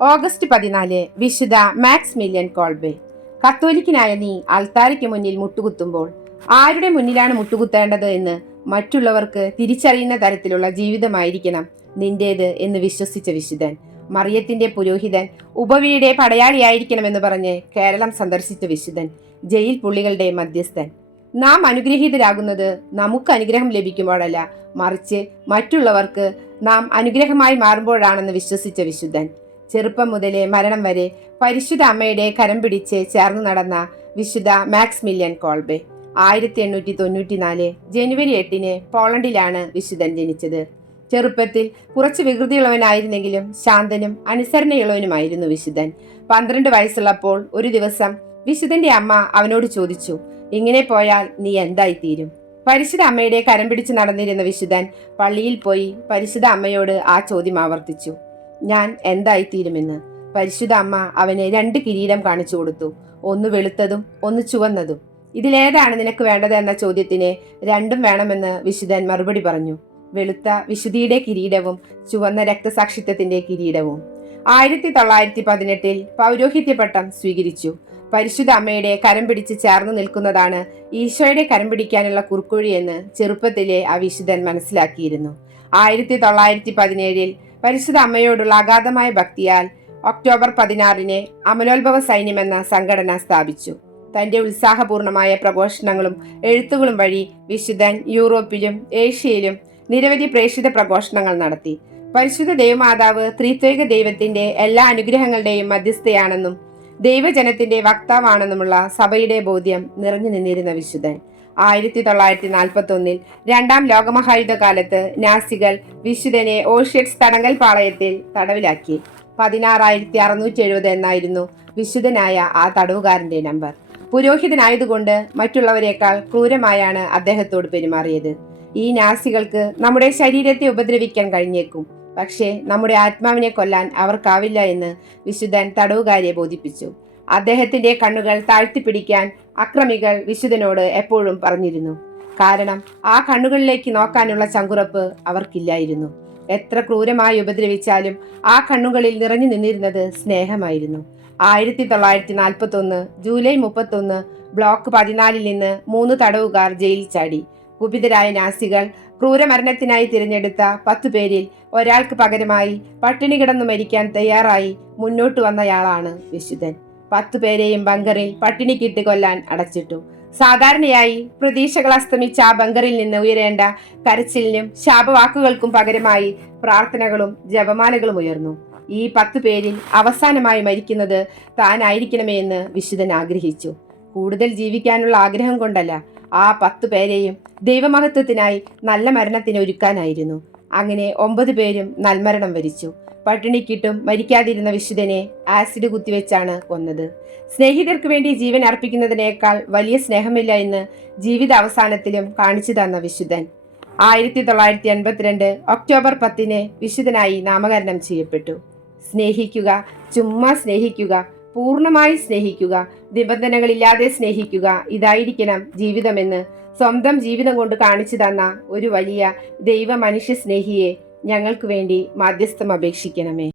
August 14 വിശുദ്ധ Maximilian Kolbe. കത്തോലിക്കനായ നീ അൾത്താരയ്ക്ക് മുന്നിൽ മുട്ടുകുത്തുമ്പോൾ ആരുടെ മുന്നിലാണ് മുട്ടുകുത്തേണ്ടത് എന്ന് മറ്റുള്ളവർക്ക് തിരിച്ചറിയുന്ന തരത്തിലുള്ള ജീവിതമായിരിക്കണം നിന്റേത് എന്ന് വിശ്വസിച്ച വിശുദ്ധൻ. മറിയത്തിന്റെ പുരോഹിതൻ ഉപവിയുടെ പടയാളിയായിരിക്കണമെന്ന് പറഞ്ഞ് കേരളം സന്ദർശിച്ച വിശുദ്ധൻ. ജയിൽ പുള്ളികളുടെ മധ്യസ്ഥൻ. നാം അനുഗ്രഹീതരാകുന്നത് നമുക്ക് അനുഗ്രഹം ലഭിക്കുമ്പോഴല്ല, മറിച്ച് മറ്റുള്ളവർക്ക് നാം അനുഗ്രഹമായി മാറുമ്പോഴാണെന്ന് വിശ്വസിച്ച വിശുദ്ധൻ. ചെറുപ്പം മുതലേ മരണം വരെ പരിശുദ്ധ അമ്മയുടെ കരം പിടിച്ച് ചേർന്ന് നടന്ന വിശുദ്ധ മാക്സിമിലിയൻ കോൾബെ. 1894 ജനുവരി 8 പോളണ്ടിലാണ് വിശുദ്ധൻ ജനിച്ചത്. ചെറുപ്പത്തിൽ കുറച്ച് വികൃതിയുള്ളവനായിരുന്നെങ്കിലും ശാന്തനും അനുസരണയുള്ളവനുമായിരുന്നു വിശുദ്ധൻ. 12 വയസ്സുള്ളപ്പോൾ ഒരു ദിവസം വിശുദ്ധന്റെ അമ്മ അവനോട് ചോദിച്ചു, ഇങ്ങനെ പോയാൽ നീ എന്തായിത്തീരും? പരിശുദ്ധ അമ്മയുടെ കരം പിടിച്ച് നടന്നിരുന്ന വിശുദ്ധൻ പള്ളിയിൽ പോയി പരിശുദ്ധ അമ്മയോട് ആ ചോദ്യം ആവർത്തിച്ചു, ഞാൻ എന്തായിത്തീരുമെന്ന്. പരിശുദ്ധ അമ്മ അവന് 2 കിരീടം കാണിച്ചു കൊടുത്തു, ഒന്ന് വെളുത്തതും ഒന്ന് ചുവന്നതും. ഇതിലേതാണ് നിനക്ക് വേണ്ടത് എന്ന ചോദ്യത്തിന് 2ഉം വേണമെന്ന് വിശുദ്ധൻ മറുപടി പറഞ്ഞു. വെളുത്ത വിശുദ്ധിയുടെ കിരീടവും ചുവന്ന രക്തസാക്ഷിത്വത്തിന്റെ കിരീടവും. 1918 പൗരോഹിത്യ പട്ടം സ്വീകരിച്ചു. പരിശുദ്ധ അമ്മയുടെ കരം പിടിച്ച് ചേർന്ന് നിൽക്കുന്നതാണ് ഈശോയുടെ കരം പിടിക്കാനുള്ള കുറുക്കുഴി എന്ന് ചെറുപ്പത്തിലെ ആ വിശുദ്ധൻ മനസ്സിലാക്കിയിരുന്നു. 1917 പരിശുദ്ധ അമ്മയോടുള്ള അഗാധമായ ഭക്തിയാൽ ഒക്ടോബർ 16 അമലോത്ഭവ സൈന്യം എന്ന സംഘടന സ്ഥാപിച്ചു. തന്റെ ഉത്സാഹപൂർണമായ പ്രഘോഷണങ്ങളും എഴുത്തുകളും വഴി വിശുദ്ധൻ യൂറോപ്പിലും ഏഷ്യയിലും നിരവധി പ്രേക്ഷിത പ്രഘോഷണങ്ങൾ നടത്തി. പരിശുദ്ധ ദൈവമാതാവ് ത്രിത്വൈക ദൈവത്തിന്റെ എല്ലാ അനുഗ്രഹങ്ങളുടെയും മധ്യസ്ഥയാണെന്നും ദൈവജനത്തിന്റെ വക്താവാണെന്നുമുള്ള സഭയുടെ ബോധ്യം നിറഞ്ഞു നിന്നിരുന്ന വിശുദ്ധൻ. 1941 2ാം ലോകമഹായുദ്ധകാലത്ത് നാസികൾ വിശുദ്ധനെ ഓഷ്യറ്റ്സ് തടങ്കൽ പാളയത്തിൽ തടവിലാക്കി. 16,670 എന്നായിരുന്നു വിശുദ്ധനായ ആ തടവുകാരന്റെ നമ്പർ. പുരോഹിതനായതുകൊണ്ട് മറ്റുള്ളവരെക്കാൾ ക്രൂരമായാണ് അദ്ദേഹത്തോട് പെരുമാറിയത്. ഈ നാസികൾക്ക് നമ്മുടെ ശരീരത്തെ ഉപദ്രവിക്കാൻ കഴിഞ്ഞേക്കും, പക്ഷേ നമ്മുടെ ആത്മാവിനെ കൊല്ലാൻ അവർക്കാവില്ല എന്ന് വിശുദ്ധൻ തടവുകാരെ ബോധിപ്പിച്ചു. അദ്ദേഹത്തിന്റെ കണ്ണുകൾ താഴ്ത്തിപ്പിടിക്കാൻ അക്രമികൾ വിശുദ്ധനോട് എപ്പോഴും പറഞ്ഞിരുന്നു. കാരണം ആ കണ്ണുകളിലേക്ക് നോക്കാനുള്ള ചങ്കുറപ്പ് അവർക്കില്ലായിരുന്നു. എത്ര ക്രൂരമായി ഉപദ്രവിച്ചാലും ആ കണ്ണുകളിൽ നിറഞ്ഞു നിന്നിരുന്നത് സ്നേഹമായിരുന്നു. 1941 ജൂലൈ 31 ബ്ലോക്ക് 14 നിന്ന് 3 തടവുകാർ ജയിലിൽ ചാടി. കുപിതരായ നാസികൾ ക്രൂരമരണത്തിനായി തിരഞ്ഞെടുത്ത 10 പേരിൽ ഒരാൾക്ക് പകരമായി പട്ടിണി കിടന്നു മരിക്കാൻ തയ്യാറായി മുന്നോട്ട് വന്നയാളാണ് വിശുദ്ധൻ. 10 പേരെയും ബങ്കറിൽ പട്ടിണിക്കിട്ട് കൊല്ലാൻ അടച്ചിട്ടു. സാധാരണയായി പ്രതീക്ഷകൾ അസ്തമിച്ച ആ ബങ്കറിൽ നിന്ന് ഉയരേണ്ട കരച്ചിലിനും ശാപവാക്കുകൾക്കും പകരമായി പ്രാർത്ഥനകളും ജപമാലകളും ഉയർന്നു. ഈ 10 പേരിൽ അവസാനമായി മരിക്കുന്നത് താനായിരിക്കണമേ എന്ന് വിശുദ്ധൻ ആഗ്രഹിച്ചു. കൂടുതൽ ജീവിക്കാനുള്ള ആഗ്രഹം കൊണ്ടല്ല, ആ 10 പേരെയും ദൈവമഹത്വത്തിനായി നല്ല മരണത്തിന് ഒരുക്കാനായിരുന്നു. അങ്ങനെ 9 പേരും നൽമരണം വരിച്ചു. പട്ടിണിക്കിട്ടും മരിക്കാതിരുന്ന വിശുദ്ധനെ ആസിഡ് കുത്തിവെച്ചാണ് കൊന്നത്. സ്നേഹിതർക്ക് വേണ്ടി ജീവൻ അർപ്പിക്കുന്നതിനേക്കാൾ വലിയ സ്നേഹമില്ല എന്ന് ജീവിത അവസാനത്തിലും കാണിച്ചു തന്ന വിശുദ്ധൻ 1982 ഒക്ടോബർ 10 വിശുദ്ധനായി നാമകരണം ചെയ്യപ്പെട്ടു. സ്നേഹിക്കുക, ചുമ്മാ സ്നേഹിക്കുക, പൂർണ്ണമായി സ്നേഹിക്കുക, നിബന്ധനകളില്ലാതെ സ്നേഹിക്കുക, ഇതായിരിക്കണം ജീവിതമെന്ന് സ്വന്തം ജീവിതം കൊണ്ട് കാണിച്ചു തന്ന ഒരു വലിയ ദൈവ മനുഷ്യ സ്നേഹിയെ ഞങ്ങൾക്ക് വേണ്ടി മാധ്യസ്ഥം അപേക്ഷിക്കണമേ.